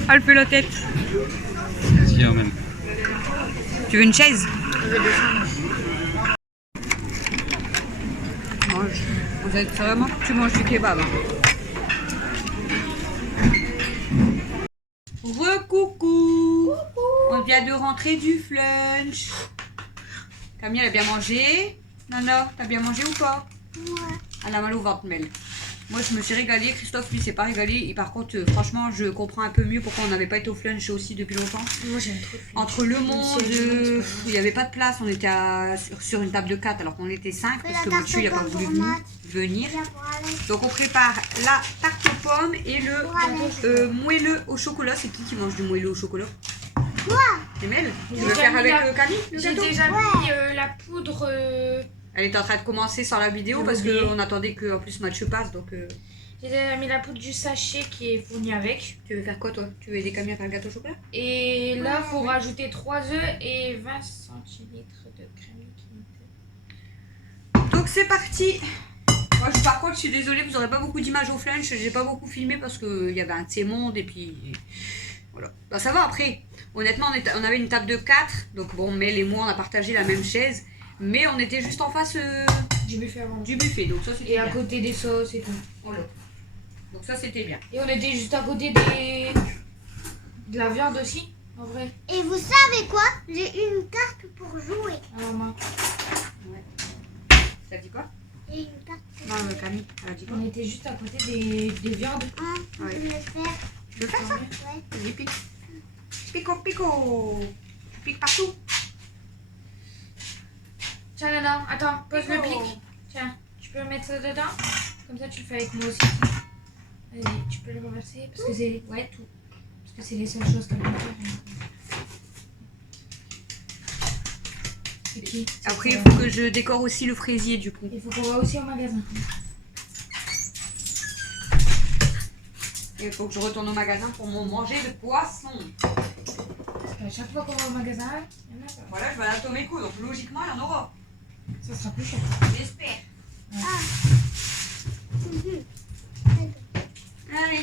Ah, elle fait la tête. Tiens, même. Tu veux une chaise? Mange. Vous êtes vraiment que tu manges du kebab. Recoucou. On vient de rentrer du flunch. Camille, elle a bien mangé. Nana, t'as bien mangé ou pas? Ouais. Elle a mal au ventre, Mel. Moi, je me suis régalée. Christophe, lui, s'est pas régalé. Et par contre, franchement, je comprends un peu mieux pourquoi on n'avait pas été au flunch aussi depuis longtemps. Moi j'aime trop. Entre le monde, si elle joue, c'est pas grave. il n'y avait pas de place, on était sur une table de 4 alors qu'on était 5 parce que Mathieu il n'a pas voulu venir. Donc on prépare la tarte aux pommes et le moelleux au chocolat. C'est qui mange du moelleux au chocolat? C'est Mel. Tu J'ai veux déjà faire mis avec la- Camille le J'ai gâteau? déjà mis la poudre. Elle est en train de commencer sans la vidéo J'ai parce oublié. qu'on attendait que en plus Mathieu passe. Donc, J'ai déjà mis la poudre du sachet qui est fournie avec. tu veux faire quoi toi? Tu veux aider Camille à faire le gâteau au chocolat? Et là, il faut rajouter 3 œufs et 20 centilitres de crème liquide. Donc c'est parti. Moi, par contre, je suis désolée, vous n'aurez pas beaucoup d'images au flunch. J'ai pas beaucoup filmé parce qu'il y avait un de ces mondes et puis voilà. Bah, ça va après. Honnêtement, on avait une table de 4. Donc bon, Mel et moi, on a partagé la même chaise. Mais on était juste en face Du buffet avant. du buffet. Donc ça, c'était Et à bien. côté des sauces et tout. Voilà. Donc ça, c'était bien. Et on était juste à côté de la viande aussi, en vrai. Et vous savez quoi? J'ai une carte pour jouer. Alors, moi, Ça dit quoi? J'ai une carte pour Non, Camille, elle a dit quoi? on était juste à côté des viandes. Je Ouais. vais le faire. Tu veux faire ça? Ouais. Vas-y, pique. Pico, pico. Tu piques partout. Tiens, Nana, attends, pose le Oh. pic. Tiens, tu peux mettre ça dedans. Comme ça, tu le fais avec moi aussi. Vas-y, tu peux le renverser. Parce que c'est. Ouais, tout. Parce que c'est les seules choses qu'elle peut faire. Et puis, Après, il faut que je décore aussi le fraisier du coup. il faut qu'on va aussi au magasin. Il faut que je retourne au magasin pour manger le poisson. Parce qu'à chaque fois qu'on va au magasin, il y en a pas. Voilà, je vais aller à Tomeco, donc logiquement, il y en aura. Ça sera plus cher. J'espère. Mhm. Allez,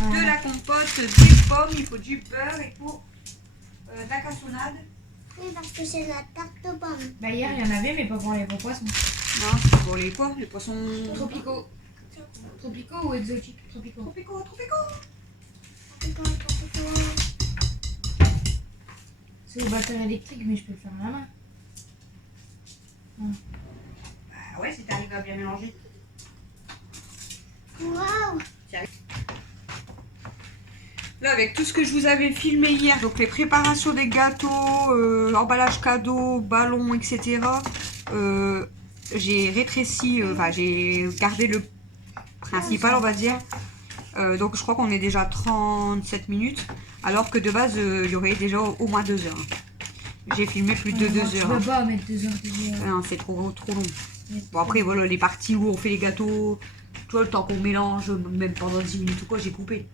Ah. de la compote, des pommes, il faut du beurre, il faut de la cassonade. Oui, parce que c'est la tarte aux pommes. Bah, hier, il y en avait, mais pas pour les gros poissons. Non, c'est pour les quoi? Les poissons Tropicaux. Tropicaux ou exotiques? Tropicaux. tropicaux, tropicaux. C'est au batteur électrique, mais je peux le faire à la main. Bah ouais, si t'arrives à bien mélanger. Waouh! Là, avec tout ce que je vous avais filmé hier, donc les préparations des gâteaux, emballage cadeau, ballon, etc. J'ai rétréci, enfin j'ai gardé le principal, on va dire. Donc je crois qu'on est déjà à 37 minutes, alors que de base, il y aurait déjà au moins 2 heures. J'ai filmé plus de 2 Tu heures. peux pas mettre 2 heures de vie. Ah non, c'est trop long. Bon, après, voilà, les parties où on fait les gâteaux, tu vois, le temps qu'on mélange, même pendant 10 minutes ou quoi, j'ai coupé.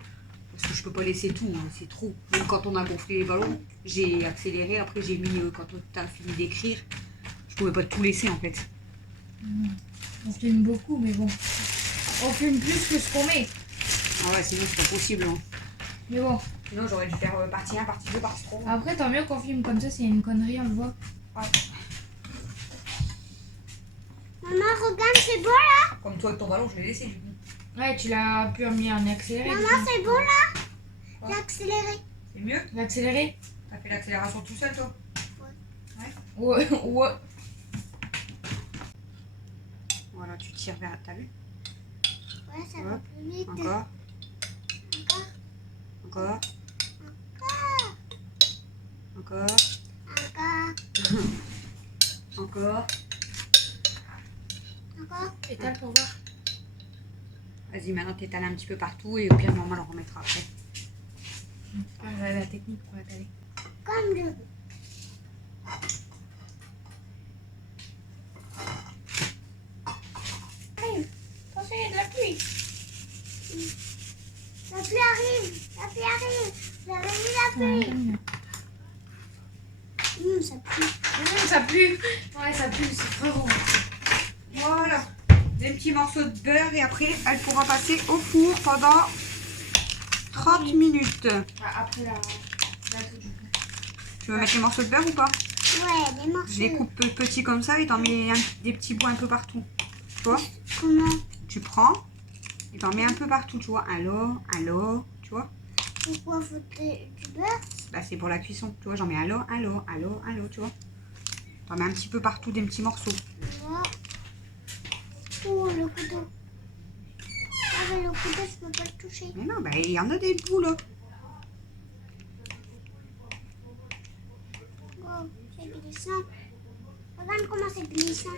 Parce que je peux pas laisser tout, hein, c'est trop. Même quand on a gonflé les ballons, j'ai accéléré. Après, j'ai mis, quand on a fini d'écrire, je pouvais pas tout laisser en fait. On filme beaucoup, mais bon. On filme plus que ce qu'on met. Ah ouais, sinon, c'est pas possible. Hein. Mais bon. Sinon, j'aurais dû faire partie 1, partie 2, partie 3. Après, tant mieux qu'on filme comme ça, c'est une connerie, on le voit. Maman, regarde, c'est bon là? Comme toi avec ton ballon, je l'ai laissé du coup. Ouais, tu l'as pu mis en accéléré. Maman, c'est bon là? J'ai accéléré. C'est mieux? L'accéléré? T'as fait l'accélération tout seul, toi? Ouais, ouais. Voilà, tu tires vers. T'as vu? Ouais, ça va plus vite. Encore. Encore. Encore. Encore. Encore. Encore. Étale pour voir. Vas-y, maintenant t'étales un petit peu partout et au pire, maman le remettra après. Ah, la technique pour étaler. Comme je veux. Attention, il y a de la pluie. La pluie arrive. La pluie arrive. J'avais mis la pluie. Ça pue. Ça pue. Ouais, ça pue, c'est très bon. Voilà. Des petits morceaux de beurre et après, elle pourra passer au four pendant 30 minutes. Après la tout du coup. Tu veux mettre les morceaux de beurre ou pas? Ouais, des morceaux. Je les coupe petits comme ça et t'en mets des petits bouts un peu partout. Tu vois? Comment? Tu prends et t'en mets un peu partout, tu vois? Alors, tu vois? Pourquoi faut-il du beurre? Bah, c'est pour la cuisson, tu vois? J'en mets alors, tu vois? T'en mets un petit peu partout, des petits morceaux. Moi. Oh, le couteau. Avec le couteau, je peux pas le toucher. Mais non, bah, il y en a des bouts là. Oh, c'est glissant. Regarde comment c'est glissant.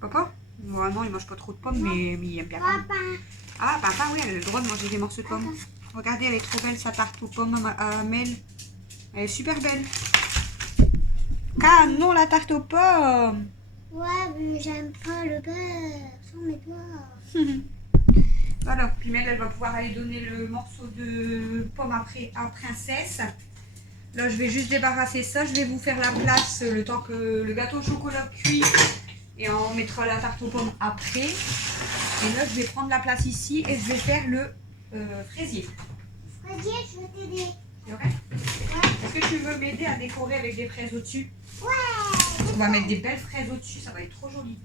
Papa? Normalement, il mange pas trop de pommes, mais il aime bien quand même. Papa. Ah, papa, oui, elle a le droit de manger des morceaux de pommes. Regardez, elle est trop belle sa tarte aux pommes à Mel. Elle est super belle. Canon la tarte aux pommes. Ouais, mais j'aime pas le beurre. Sans mes doigts. Voilà, puis Mel, elle va pouvoir aller donner le morceau de pomme après à Princesse. Là, je vais juste débarrasser ça. Je vais vous faire la place le temps que le gâteau au chocolat cuit. Et on mettra la tarte aux pommes après. Et là, je vais prendre la place ici et je vais faire le fraisier. Fraisier, je veux t'aider. C'est vrai? Est-ce que tu veux m'aider à décorer avec des fraises au-dessus? Ouais. On va mettre des belles fraises au-dessus, ça va être trop joli.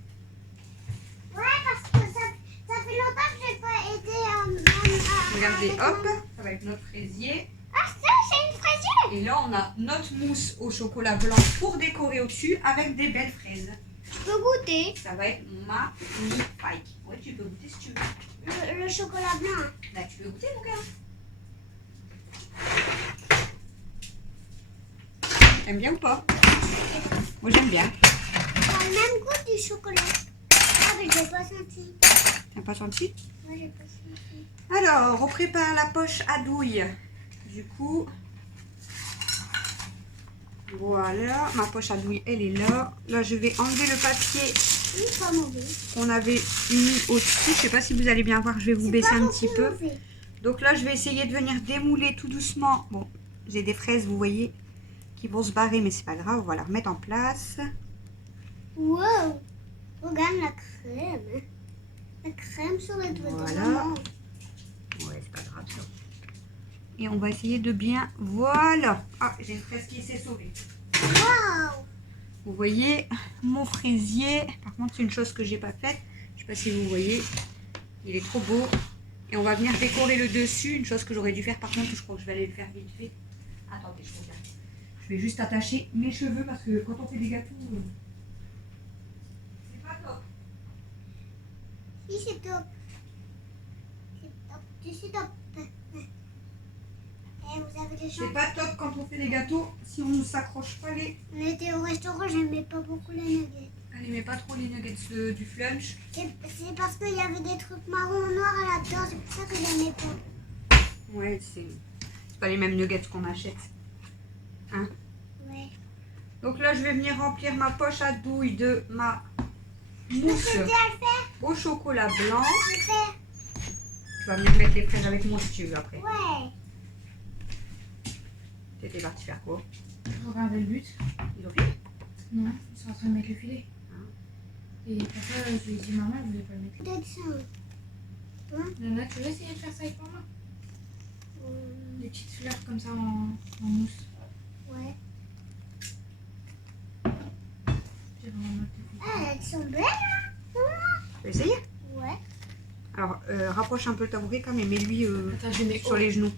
Ouais, parce que ça fait longtemps que j'ai pas aidé à... Regardez, hop, ça va être notre fraisier. Ah, ça, c'est une fraisier. Et là, on a notre mousse au chocolat blanc pour décorer au-dessus avec des belles fraises. Tu peux goûter. Ça va être magnifique. Ouais, tu peux goûter si tu veux. Le chocolat blanc. Là, tu veux goûter, mon gars? T'aimes bien ou pas? Moi, j'aime bien. Ça a le même goût du chocolat. Ah, mais je l'ai pas senti. T'as pas senti? Moi, j'ai pas senti. Alors, on prépare la poche à douille. Du coup, voilà, ma poche à douille, elle est là. Là, je vais enlever le papier Oui, pas mauvais. qu'on avait mis au-dessus. Je sais pas si vous allez bien voir, je vais vous baisser un petit peu. Mauvais. Donc là, je vais essayer de venir démouler tout doucement. Bon, j'ai des fraises, vous voyez, qui vont se barrer, mais c'est pas grave. On va la remettre en place. Wow. Regarde la crème. La crème sur les doigts de Voilà. maman. Ouais, c'est pas grave ça. Et on va essayer de bien... Voilà. Ah, j'ai une fraise qui s'est sauvée. Wow. Vous voyez mon fraisier. Par contre, c'est une chose que j'ai pas faite. Je sais pas si vous voyez. Il est trop beau. Et on va venir décorer le dessus. Une chose que j'aurais dû faire par contre. Je crois que je vais aller le faire vite fait. Attendez, je regarde. Je vais juste attacher mes cheveux parce que quand on fait des gâteaux, c'est pas top. Si, c'est top. C'est top. Tu sais top. Et vous avez des C'est chances. pas top quand on fait des gâteaux si on ne s'accroche pas les... On était au restaurant, j'aimais pas beaucoup les nuggets. Elle aimait pas trop les nuggets du flunch. C'est parce qu'il y avait des trucs marron noir là-dedans, c'est pour ça que j'aimais pas. Ouais, c'est pas les mêmes nuggets qu'on achète. Hein? Ouais. Donc là, je vais venir remplir ma poche à douille de ma Je peux mousse t'aider à le faire. au chocolat blanc. Je le fais. Tu vas venir mettre les fraises avec moi si tu veux après. Ouais. T'étais parti faire quoi? Je regardais le but. Ils ont fini? Non, ils sont en train de mettre le filet. Et après, je lui ai dit, maman, je voulais pas le mettre. Peut-être ça. Nana, tu veux essayer de faire ça avec maman? Euh, Des petites fleurs comme ça en mousse. Ouais. J'ai vraiment marre de faire. Ah, elles sont belles, hein? Tu vas essayer? Ouais. Alors, rapproche un peu le tabouret quand même, mets-lui Attends, je mets sur les genoux.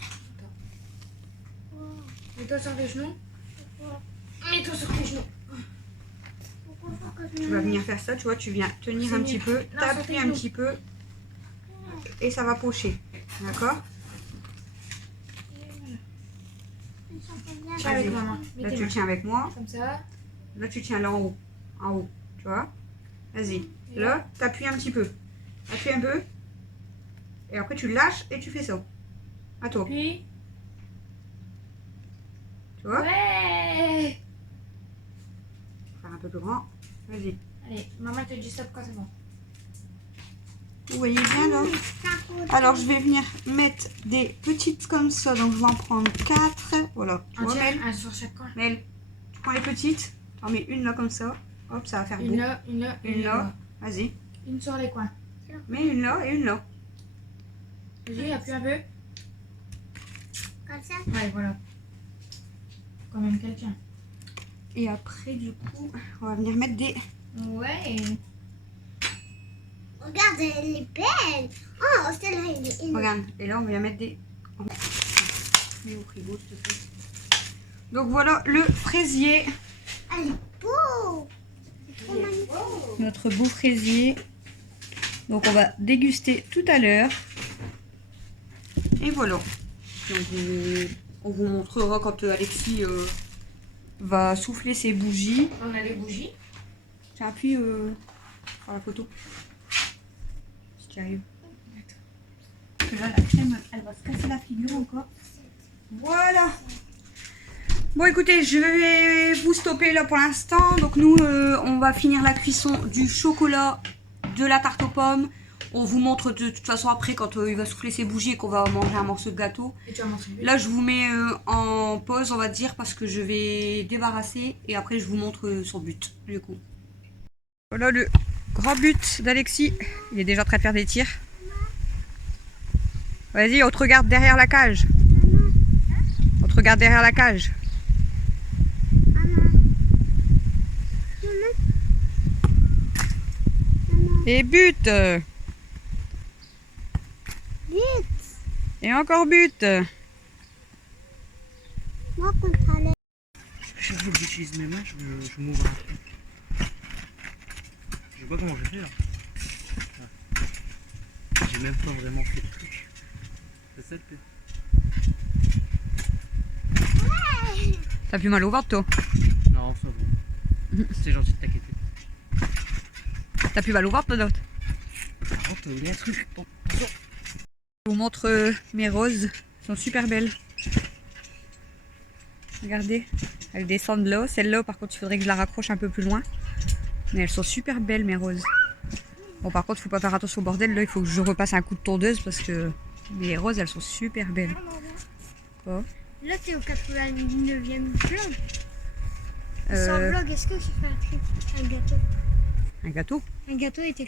Mets-toi sur les genoux. Pourquoi Mets-toi sur tes genoux. Pourquoi faut que je Tu me vas mette- venir faire ça, tu vois, tu viens tenir C'est un mieux. petit peu, Non, sur t'appuies tes un genoux. petit peu et ça va pocher. D'accord? Elles sont pas bien. Tiens avec Vas-y. maman. Mets Là, tes tu mains. tiens avec moi. Comme ça. Là, tu tiens là en haut. En haut. Tu vois? Vas-y. Là, t'appuies un petit peu. Appuie un peu. Et après, tu lâches et tu fais ça. À toi. Puis. Tu vois? Ouais. Faire un peu plus grand. Vas-y. Allez, maman te dit stop quand c'est bon. Vous voyez bien là? Alors, je vais venir mettre des petites comme ça. Donc, je vais en prendre 4. Voilà. Tu Un vois, Mel? tiers, un sur chaque coin. Mel, tu prends les petites. Tu en mets une là comme ça. Hop, ça va faire beau. Une là, une là, Une là. Vas-y. Une sur les coins. Mets une là et une là. Vas-y, appuie un peu. Comme ça. Ouais, voilà. Quand même quelqu'un. Et après, du coup, on va venir mettre des... Ouais. Regarde, elle est belle. Oh, celle-là, elle est énorme. Regarde. Et là, on va mettre des... Mets au frigo, s'il te plaît. Donc, voilà le fraisier. Elle est beau. C'est trop magnifique. Notre beau fraisier. Donc, on va déguster tout à l'heure. Et voilà. Puis on vous montrera quand Alexis va souffler ses bougies. On a les bougies. Tiens, appuie sur la photo. Si tu arrives. Parce que là, la crème, elle va se casser la figure encore. Voilà. Bon écoutez, je vais vous stopper là pour l'instant. Donc nous, on va finir la cuisson du chocolat, de la tarte aux pommes. On vous montre de toute façon après quand il va souffler ses bougies et qu'on va manger un morceau de gâteau. Et tu vas montrer le but. Là je vous mets en pause on va dire parce que je vais débarrasser et après je vous montre son but du coup. Voilà le grand but d'Alexis. Il est déjà en train de faire des tirs. Vas-y, on te regarde derrière la cage. On te regarde derrière la cage. Et but. Et encore but. Moi, contre Alex. Chaque fois que j'utilise mes mains, je m'ouvre un truc. Je sais pas comment j'ai fait là. J'ai même pas vraiment fait de truc. C'est ça le pire. T'as plus mal au ventre toi? Non, ça va. C'est gentil de t'inquiéter. T'as plus mal au ventre toi d'autre? Par contre, il y a un truc. Bon, attention. Je vous montre mes roses. Elles sont super belles. Regardez, elles descendent là. Celle-là, par contre, il faudrait que je la raccroche un peu plus loin. Mais elles sont super belles, mes roses. Bon, par contre, faut pas faire attention au bordel. Là, il faut que je repasse un coup de tondeuse parce que les roses, elles sont super belles. Oh. Là, t'es au 89e vlog. Sans vlog, est-ce que tu fais un truc? Un gâteau. Un gâteau? Un gâteau était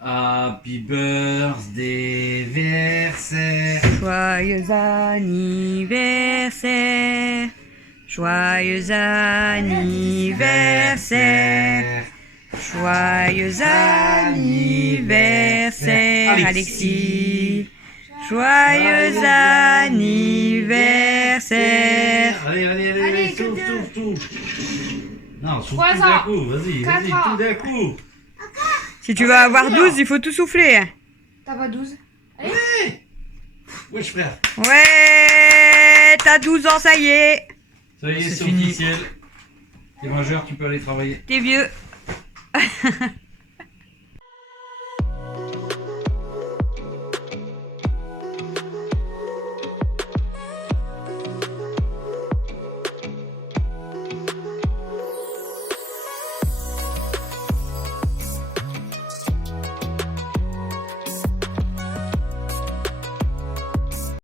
Happy birthday, versaire. Joyeux anniversaire. Joyeux anniversaire. Joyeux anniversaire, Alexis. Joyeux anniversaire. Allez, souffle. Non, souffle 3 tout d'un ans. coup, vas-y, 4 ans. tout d'un coup. Si tu veux avoir 12, il faut tout souffler. T'as pas 12? Wesh frère. Ouais, t'as 12 ans, ça y est. Ça y est, C'est c'est fini. officiel. T'es majeur, tu peux aller travailler. T'es vieux.